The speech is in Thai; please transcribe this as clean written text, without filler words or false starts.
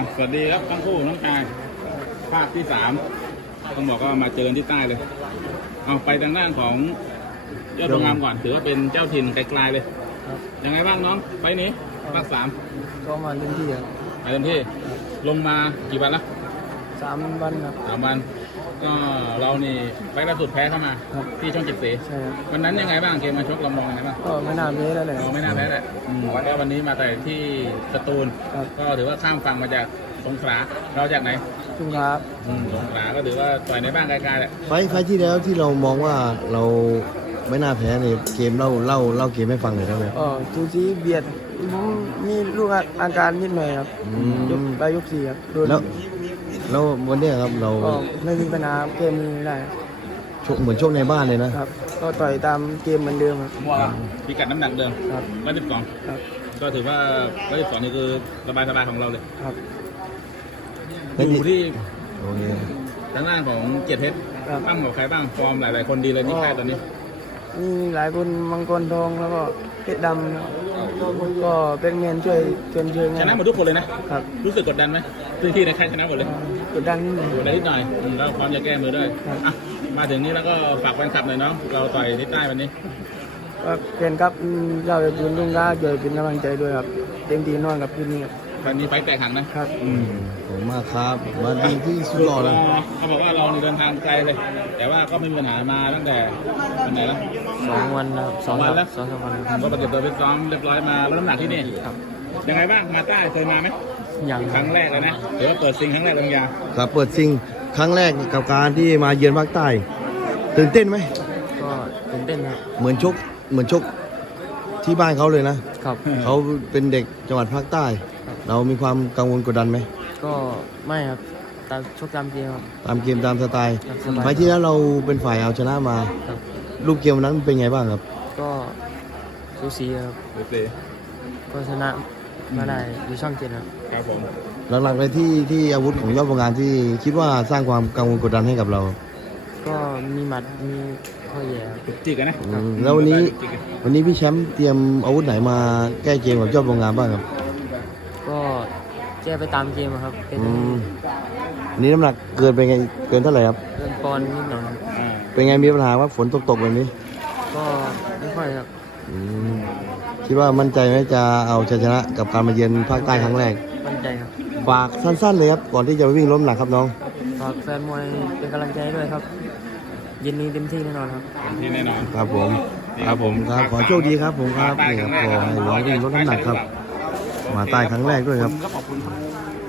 สวัสดีครับทั้งคู่น้องชายภาคที่3ต้องบอกว่ามาเจอที่ใต้เลยเอาไปทางด้านของยอดบัวงามก่อนถือว่าเป็นเจ้าถิ่นไกลๆเลยยังไงบ้างน้องไปนี้ภาค3 ก็มาเล่นที่ครับไปเต็มที่ลงมากี่วันละ 3 วันครับ 3 วันก็เรานี่ไปล่าสุดแพ้เข้ามาที่ช่อง7 สีใช่ครับวันนั้นยังไงบ้างเกมมาชกเรามองยังไงบ้างก็ไม่น่าแพ้แล้วเลยไม่น่าแพ้แหละแล้ววันนี้มาแต่ที่สตูลก็ถือว่าข้ามฝั่งมาจากสงขลาเราจากไหนจุงครับสงขลาก็ถือว่าต่อยในบ้านไกลๆแหละไฟที่แล้วที่เรามองว่าเราไม่น่าแพ้ในเกมเล่าเกมให้ฟังหน่อยได้ไหมจูซีเบียดมีลูกอาการนิดหน่อยครับยก4ครับแล้ววันนี้ครับเราไม่มีปัญหาเกมนี้ไม่ได้เหมือนโชคในบ้านเลยนะครับก็ต่อยตามเกมเหมือนเดิมครับพิกัดน้ำหนักเดิมครับ 112 ครับก็ถือว่า112นี่คือสบายๆของเราเลยครับอยู่ที่โอเคทางด้านของเกียรติเพชรตั้งกับใครบ้างฟอร์มหลายๆคนดีเลยนี่ค่ายตอนนี้มีหลายคนมังกรทองแล้วก็เพชรดำก็เป็นเงินช่วยชนะหมดทุกคนเลยนะครับรู้สึกกดดันไหมที่ในค่ายชนะหมดเลยกดดันนิดหน่อยแล้วพร้อมจะแก้มือด้วยมาถึงนี้แล้วก็ฝากแฟนคลับหน่อยเนาะเราต่อยที่ใต้วันนี้ก็เป็นครับเราจะเป็นลุงก้าเกิดเป็นกำลังใจด้วยครับเต็มที่นอนกับพี่นี่วันนี้ไฟแตกหักนะครับผมมากครับมาดีที่สุดหล่อแล้วเขาบอกว่าเราเดินทางไกลเลยแต่ว่าก็ไม่มีปัญหามาตั้งแต่วันไหนแล้ว 2 วันนะครับ2 วันแล้ว2-3 วันก็ปฏิบัติตัวเป็นซ้อมเรียบร้อยมาลดน้ำหนักที่นี่ครับยังไงบ้างมาใต้เคยมาไหมยังครั้งแรกแล้วนะหรือว่าเปิดซิงครั้งแรกลงยาครับเปิดซิงครั้งแรกกับการที่มาเยือนภาคใต้ตื่นเต้นไหมก็ตื่นเต้นครับเหมือนชกที่บ้านเขาเลยนะครับเขาเป็นเด็กจังหวัดภาคใต้เรามีความกังวลกดดันไหมก็ไม่ครับตามเกมครับตามเกมตามสไตล์ไฟที่แล้วเราเป็นฝ่ายเอาชนะมาลูกเกมนั้นเป็นไงบ้างครับก็สูสีครับก็ชนะมาได้อยู่ช่อง7ครับผมหลักๆเลยที่อาวุธของยอดบัวงามที่คิดว่าสร้างความกังวลกดดันให้กับเราก็มีหมัดมีข้อแย่จิกนะแล้ววันนี้พี่แชมป์เตรียมอาวุธไหนมาแก้เกมกับยอดบัวงามบ้างครับก็แก้ไปตามเกมครับนี่น้ำหนักเกินไปไงเกินเท่าไหร่ครับเกินปอนด์นิดหน่อยเป็นไงมีปัญหาว่าฝนตกแบบนี้ก็ไม่ค่อยครับคิดว่ามั่นใจไหมจะเอาชัยชนะกับการมาเยือนภาคใต้ครั้งแรกมั่นใจครับฝากสั้นๆเลยครับก่อนที่จะไปวิ่งล้มหนักครับน้องฝากแฟนมวยเป็นกำลังใจด้วยครับเย็นนี้เต็มที่แน่นอนครับเต็มที่แน่นอนครับผมครับขอโชคดีครับผมครับนี่ครับขอให้น้องวิ่งลดน้ำหนักครับมาใต้ครั้งแรกด้วยครับ